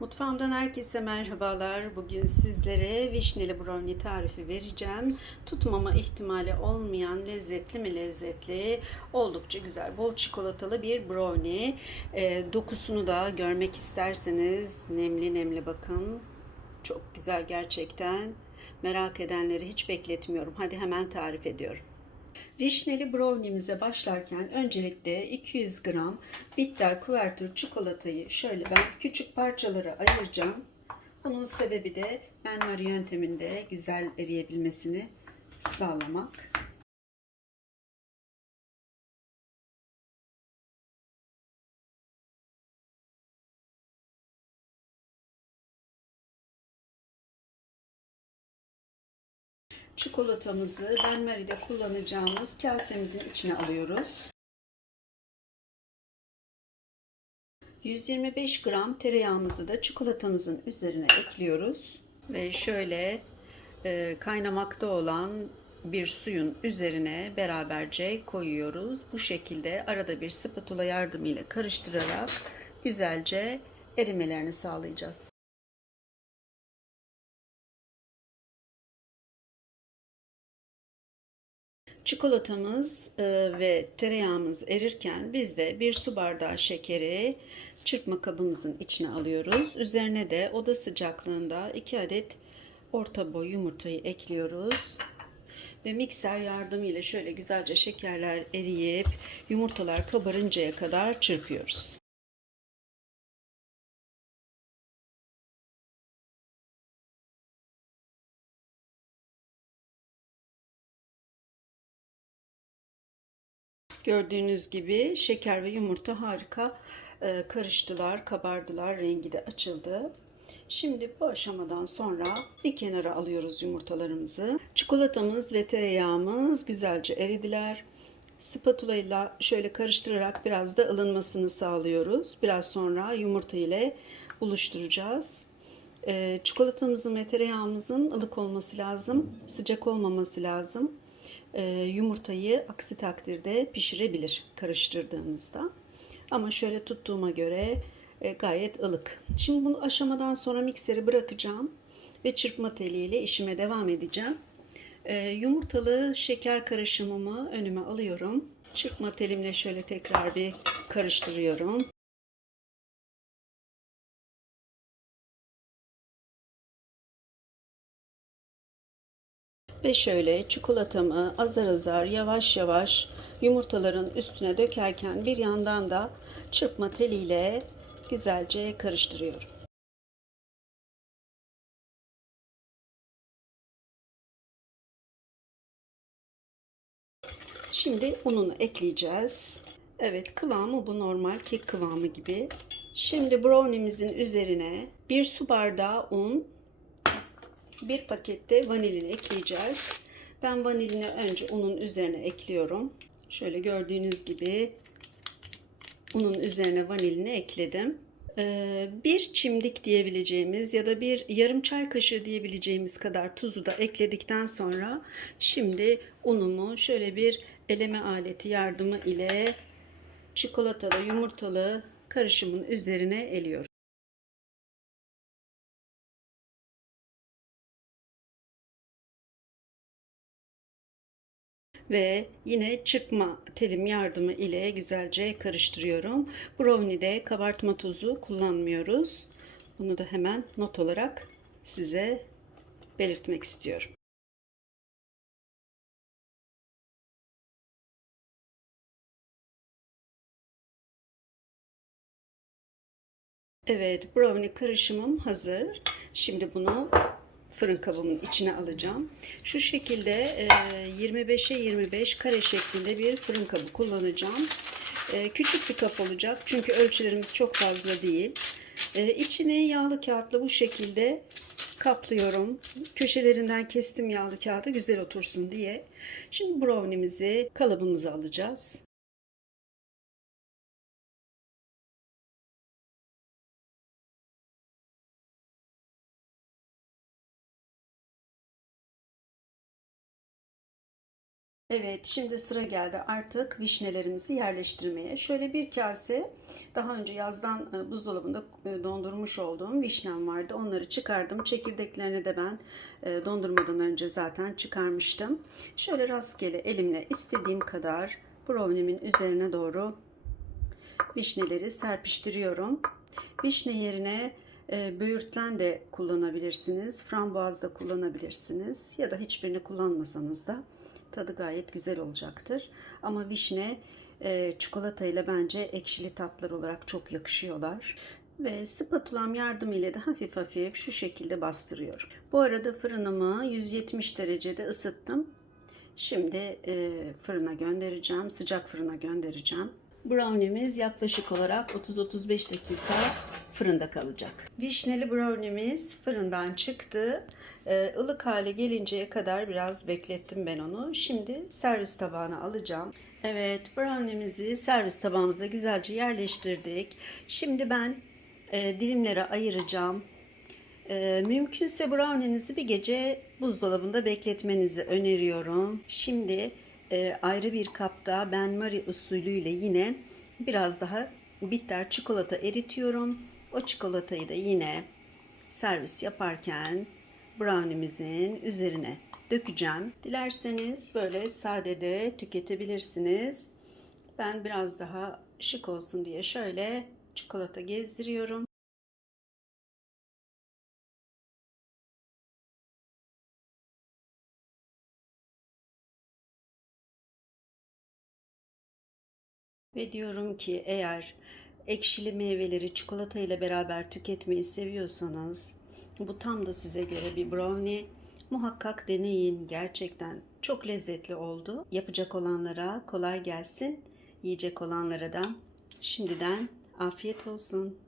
Mutfağımdan herkese merhabalar. Bugün sizlere vişneli brownie tarifi vereceğim. Tutmama ihtimali olmayan lezzetli mi lezzetli, oldukça güzel, bol çikolatalı bir brownie. E, dokusunu da görmek isterseniz nemli nemli bakın. Çok güzel gerçekten. Merak edenleri hiç bekletmiyorum. Hadi hemen tarif ediyorum. Vişneli brownie'mize başlarken öncelikle 200 gram bitter kuvertür çikolatayı şöyle ben küçük parçalara ayıracağım. Bunun sebebi de benmari yönteminde güzel eriyebilmesini sağlamak. Çikolatamızı benmari'de kullanacağımız kasemizin içine alıyoruz. 125 gram tereyağımızı da çikolatamızın üzerine ekliyoruz. Ve şöyle e, kaynamakta olan bir suyun üzerine beraberce koyuyoruz. Bu şekilde arada bir spatula yardımıyla karıştırarak güzelce erimelerini sağlayacağız. Çikolatamız e, ve tereyağımız erirken biz de bir su bardağı şekeri çırpma kabımızın içine alıyoruz. Üzerine de oda sıcaklığında 2 adet orta boy yumurtayı ekliyoruz. Ve mikser yardımıyla şöyle güzelce şekerler eriyip yumurtalar kabarıncaya kadar çırpıyoruz. Gördüğünüz gibi şeker ve yumurta harika e, karıştılar, kabardılar, rengi de açıldı. Şimdi bu aşamadan sonra bir kenara alıyoruz yumurtalarımızı. Çikolatamız ve tereyağımız güzelce eridiler. Spatula ile şöyle karıştırarak biraz da ılınmasını sağlıyoruz. Biraz sonra yumurta ile buluşturacağız. E, çikolatamızın ve tereyağımızın ılık olması lazım, sıcak olmaması lazım yumurtayı aksi takdirde pişirebilir karıştırdığımızda. Ama şöyle tuttuğuma göre e, gayet ılık. Şimdi bu aşamadan sonra mikseri bırakacağım ve çırpma teliyle işime devam edeceğim. E, yumurtalı şeker karışımımı önüme alıyorum. Çırpma telimle şöyle tekrar bir karıştırıyorum. Ve şöyle çikolatamı azar azar yavaş yavaş yumurtaların üstüne dökerken bir yandan da çırpma teliyle güzelce karıştırıyorum. Şimdi ununu ekleyeceğiz. Evet kıvamı bu normal kek kıvamı gibi. Şimdi brownie'mizin üzerine bir su bardağı un, bir pakette vanilin ekleyeceğiz. Ben vanilini önce unun üzerine ekliyorum. Şöyle gördüğünüz gibi unun üzerine vanilini ekledim. Ee, bir çimdik diyebileceğimiz ya da bir yarım çay kaşığı diyebileceğimiz kadar tuzu da ekledikten sonra şimdi unumu şöyle bir eleme aleti yardımı ile çikolatalı yumurtalı karışımın üzerine eliyorum. Ve yine çırpma telim yardımı ile güzelce karıştırıyorum. Brownie'de kabartma tozu kullanmıyoruz. Bunu da hemen not olarak size belirtmek istiyorum. Evet, brownie karışımım hazır. Şimdi bunu fırın kabımın içine alacağım. Şu şekilde 25'e 25 kare şeklinde bir fırın kabı kullanacağım. E, küçük bir kap olacak çünkü ölçülerimiz çok fazla değil. E, içine yağlı kağıtla bu şekilde kaplıyorum. Köşelerinden kestim yağlı kağıdı güzel otursun diye. Şimdi brownie'mizi kalıbımıza alacağız. Evet, şimdi sıra geldi artık vişnelerimizi yerleştirmeye. Şöyle bir kase daha önce yazdan e, buzdolabında e, dondurmuş olduğum vişnem vardı. Onları çıkardım. Çekirdeklerini de ben e, dondurmadan önce zaten çıkarmıştım. Şöyle rastgele elimle istediğim kadar brownie'min üzerine doğru vişneleri serpiştiriyorum. Vişne yerine e, böğürtlen de kullanabilirsiniz. Frambuaz da kullanabilirsiniz. Ya da hiçbirini kullanmasanız da tadı gayet güzel olacaktır. Ama vişne e, çikolata ile bence ekşili tatlar olarak çok yakışıyorlar. Ve spatulam yardımıyla da hafif hafif şu şekilde bastırıyorum. Bu arada fırınımı 170 derecede ısıttım. Şimdi e, fırına göndereceğim. Sıcak fırına göndereceğim. Brownie'miz yaklaşık olarak 30-35 dakika fırında kalacak. Vişneli brownie'miz fırından çıktı. Ee, ılık hale gelinceye kadar biraz beklettim ben onu. Şimdi servis tabağına alacağım. Evet brownie'mizi servis tabağımıza güzelce yerleştirdik. Şimdi ben e, dilimlere ayıracağım. Ee, mümkünse brownie'nizi bir gece buzdolabında bekletmenizi öneriyorum. Şimdi e, ayrı bir kapta ben Marie usulüyle yine biraz daha bitter çikolata eritiyorum. O çikolatayı da yine servis yaparken brownie'mizin üzerine dökeceğim. Dilerseniz böyle sade de tüketebilirsiniz. Ben biraz daha şık olsun diye şöyle çikolata gezdiriyorum. Ve diyorum ki eğer ekşili meyveleri çikolata ile beraber tüketmeyi seviyorsanız bu tam da size göre bir brownie. Muhakkak deneyin. Gerçekten çok lezzetli oldu. Yapacak olanlara kolay gelsin. Yiyecek olanlara da şimdiden afiyet olsun.